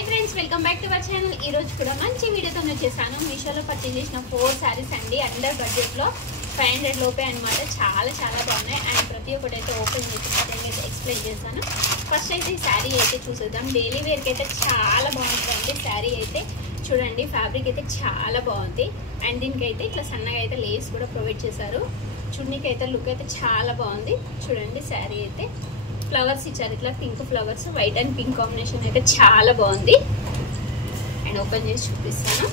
high friends welcome back to our channel ఈ రోజు కూడా మంచి వీడియోతో వచ్చేసాను మీషోలో పర్చేస్ చేసిన 4 సారీస్ అండి అండర్ బడ్జెట్ లో 500 లోపే అన్నమాట చాలా చాలా బాగున్నాయి అండ్ ప్రతి ఒక్కటి అయితే ఓపెన్ చేసి అయితే ఎక్స్ప్లెయిన్ చేస్తాను ఫస్ట్ అయితే ఈ సారీ అయితే చూసేద్దాం డైలీ వేర్ కి అయితే చాలా బాగుంటుంది సారీ అయితే చూడండి ఫ్యాబ్రిక్ అయితే చాలా బాగుంది అండ్ దీనికి అయితే ఇట్లా సన్నగా అయితే లేస్ కూడా ప్రొవైడ్ చేశారు చున్నీకి అయితే లుక్ అయితే చాలా బాగుంది చూడండి సారీ అయితే ఫ్లవర్స్ ఇచ్చారు ఇట్లా pink flowers white and pink combination అయితే చాలా బాగుంది అండ్ ఓపెన్ చేసి చూపిస్తాను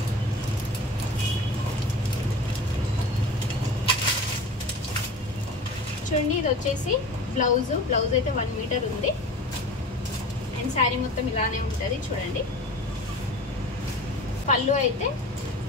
చూడండి ఇది వచ్చేసి బ్లౌజ్ అయితే 1 మీటర్ ఉంది అండ్ సారీ మొత్తం ఇలానే ఉంటుంది చూడండి పళ్ళు అయితే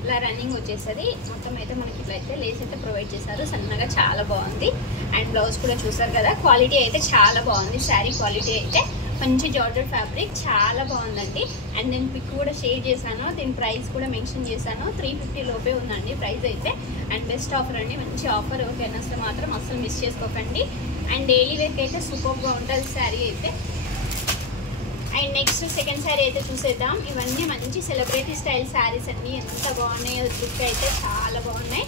ఇలా రన్నింగ్ వచ్చేసరి మొత్తం అయితే మనకి ఇట్లా అయితే లేస్ అయితే ప్రొవైడ్ చేశారు సన్నగా చాలా బాగుంది అండ్ బ్లౌజ్ కూడా చూసారు కదా క్వాలిటీ అయితే చాలా బాగుంది శారీ క్వాలిటీ అయితే మంచి జార్జెట్ ఫ్యాబ్రిక్ చాలా బాగుందండి అండ్ నేను పిక్ కూడా షేర్ చేశాను దీని ప్రైస్ కూడా మెన్షన్ చేశాను 350 లోపే ఉందండి ప్రైస్ అయితే అండ్ బెస్ట్ ఆఫర్ అండి మంచి ఆఫర్ ఓకేనా అసలు మాత్రం అసలు మిస్ చేసుకోకండి అండ్ డైలీ వేర్కి అయితే సూపర్గా ఉంటుంది శారీ అయితే అండ్ నెక్స్ట్ సెకండ్ శారీ అయితే చూసేద్దాం ఇవన్నీ మంచి సెలబ్రిటీ స్టైల్ శారీస్ అన్నీ ఎంత బాగున్నాయో లుక్ అయితే చాలా బాగున్నాయి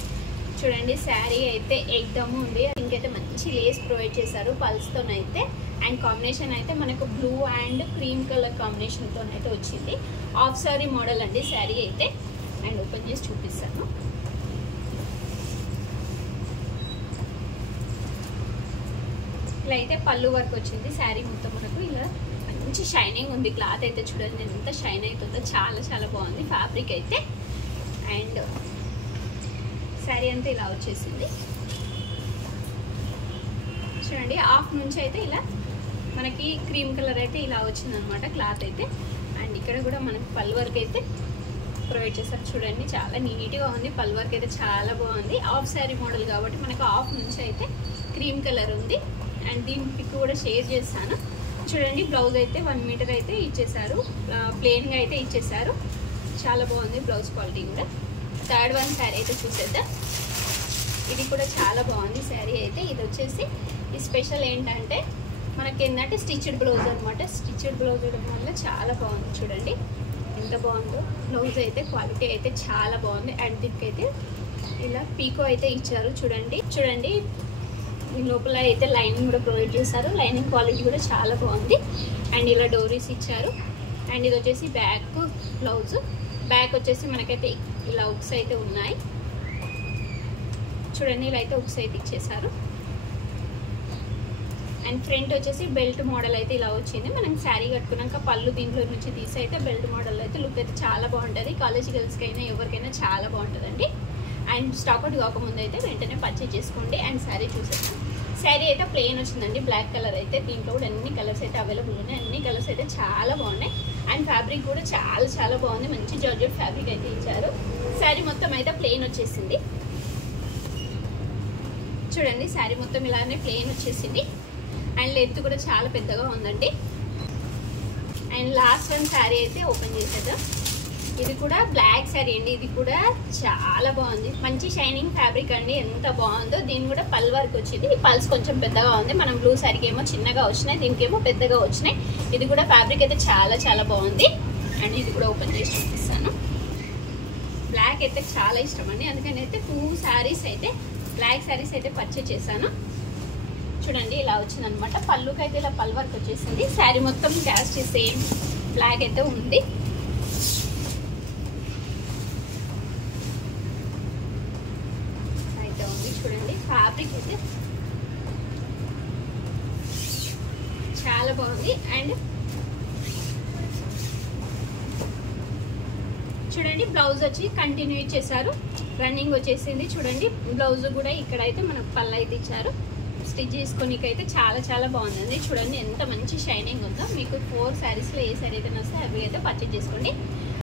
చూడండి శారీ అయితే ఎక్దమ్ ఉంది ఇంకైతే మంచి లేస్ ప్రొవైడ్ చేశారు పల్స్తోనైతే అండ్ కాంబినేషన్ అయితే మనకు బ్లూ అండ్ క్రీమ్ కలర్ కాంబినేషన్తో అయితే వచ్చింది హాఫ్ సారీ మోడల్ అండి శారీ అయితే అండ్ ఓపెన్ చేసి చూపిస్తాను ఇలా అయితే పళ్ళు వర్క్ వచ్చింది శారీ మొత్తం మనకు ఇలా మంచి షైనింగ్ ఉంది క్లాత్ అయితే చూడండి ఎంత షైన్ అవుతుందో చాలా చాలా బాగుంది ఫ్యాబ్రిక్ అయితే అండ్ శారీ అంతా ఇలా వచ్చేసింది చూడండి హాఫ్ నుంచి అయితే ఇలా మనకి క్రీమ్ కలర్ అయితే ఇలా వచ్చింది అనమాట క్లాత్ అయితే అండ్ ఇక్కడ కూడా మనకి పల్ వర్క్ అయితే ప్రొవైడ్ చేస్తారు చూడండి చాలా నీట్గా ఉంది పల్ వర్క్ అయితే చాలా బాగుంది హాఫ్ శారీ మోడల్ కాబట్టి మనకు హాఫ్ నుంచి అయితే క్రీమ్ కలర్ ఉంది అండ్ దీని పిక్ కూడా షేర్ చేస్తాను చూడండి బ్లౌజ్ అయితే 1 మీటర్ అయితే ఇచ్చేసారు ప్లెయిన్గా అయితే ఇచ్చేసారు చాలా బాగుంది బ్లౌజ్ క్వాలిటీ కూడా థర్డ్ వన్ శారీ అయితే చూసేద్దాం ఇది కూడా చాలా బాగుంది శారీ అయితే ఇది వచ్చేసి ఈ స్పెషల్ ఏంటంటే మనకి ఏంటంటే స్టిచ్డ్ బ్లౌజ్ అనమాట స్టిచ్డ్ బ్లౌజ్ ఉండడం వల్ల చాలా బాగుంది చూడండి ఎంత బాగుందో బ్లౌజ్ అయితే క్వాలిటీ అయితే చాలా బాగుంది అండ్ దీనికైతే ఇలా పీకో అయితే ఇచ్చారు చూడండి లోపల అయితే లైనింగ్ కూడా ప్రొవైడ్ చేశారు లైనింగ్ క్వాలిటీ కూడా చాలా బాగుంది అండ్ ఇలా డోరీస్ ఇచ్చారు అండ్ ఇది వచ్చేసి బ్లౌజ్ బ్యాక్ వచ్చేసి మనకైతే ఇలా ఉక్స్ అయితే ఉన్నాయి చూడండి ఇలా అయితే ఉక్స్ అయితే ఇచ్చేసారు అండ్ ఫ్రంట్ వచ్చేసి బెల్ట్ మోడల్ అయితే ఇలా వచ్చింది మనం శారీ కట్టుకున్నాక పళ్ళు దీంట్లో నుంచి తీసి అయితే బెల్ట్ మోడల్ అయితే లుక్ అయితే చాలా బాగుంటుంది కాలేజ్ గర్ల్స్కి అయినా ఎవరికైనా చాలా బాగుంటుందండి అండ్ స్టాక్ అవుట్ కాకముందు అయితే వెంటనే పర్చేజ్ చేసుకోండి అండ్ శారీ చూసేస్తాం శారీ అయితే ప్లెయిన్ వచ్చిందండి బ్లాక్ కలర్ అయితే దీంట్లో కూడా అన్ని కలర్స్ అయితే అవైలబుల్ ఉన్నాయి అన్ని కలర్స్ అయితే చాలా బాగున్నాయి అండ్ ఫ్యాబ్రిక్ కూడా చాలా చాలా బాగుంది మంచి జార్జెట్ ఫ్యాబ్రిక్ అయితే ఇచ్చారు శారీ మొత్తం అయితే ప్లెయిన్ వచ్చేసింది చూడండి శారీ మొత్తం ఇలానే ప్లెయిన్ వచ్చేసింది అండ్ లెంత్ కూడా చాలా పెద్దగా ఉందండి అండ్ లాస్ట్ వన్ శారీ అయితే ఓపెన్ చేసేద్దాం ఇది కూడా బ్లాక్ శారీ అండి ఇది కూడా చాలా బాగుంది మంచి షైనింగ్ ఫ్యాబ్రిక్ అండి ఎంత బాగుందో దీని కూడా పల్ వర్క్ వచ్చింది ఈ పల్స్ కొంచెం పెద్దగా ఉంది మనం బ్లూ శారీకి ఏమో చిన్నగా వచ్చినాయి దీనికేమో పెద్దగా వచ్చినాయి ఇది కూడా ఫ్యాబ్రిక్ అయితే చాలా చాలా బాగుంది అండ్ ఇది కూడా ఓపెన్ చేసి చూపిస్తాను బ్లాక్ అయితే చాలా ఇష్టం అండి అందుకని అయితే 2 శారీస్ అయితే బ్లాక్ శారీస్ అయితే పర్చేజ్ చేశాను చూడండి ఇలా వచ్చింది అనమాట పళ్ళుకి అయితే ఇలా పల్ వర్క్ వచ్చేసింది శారీ మొత్తం క్యాస్ట్ సేమ్ బ్లాక్ అయితే ఉంది చూడండి ఫ్యాబ్రిక్ అయితే చాలా బాగుంది అండ్ చూడండి బ్లౌజ్ వచ్చి కంటిన్యూ ఇచ్చేసారు రన్నింగ్ వచ్చేసింది చూడండి బ్లౌజ్ కూడా ఇక్కడ అయితే మనకు పళ్ళు అయితే ఇచ్చారు స్టిచ్ చేసుకోనికైతే చాలా చాలా బాగుందండి చూడండి ఎంత మంచి షైనింగ్ ఉందో మీకు 4 శారీస్లో ఏ శారీ అయితే వస్తే అవి అయితే పర్చేజ్ చేసుకోండి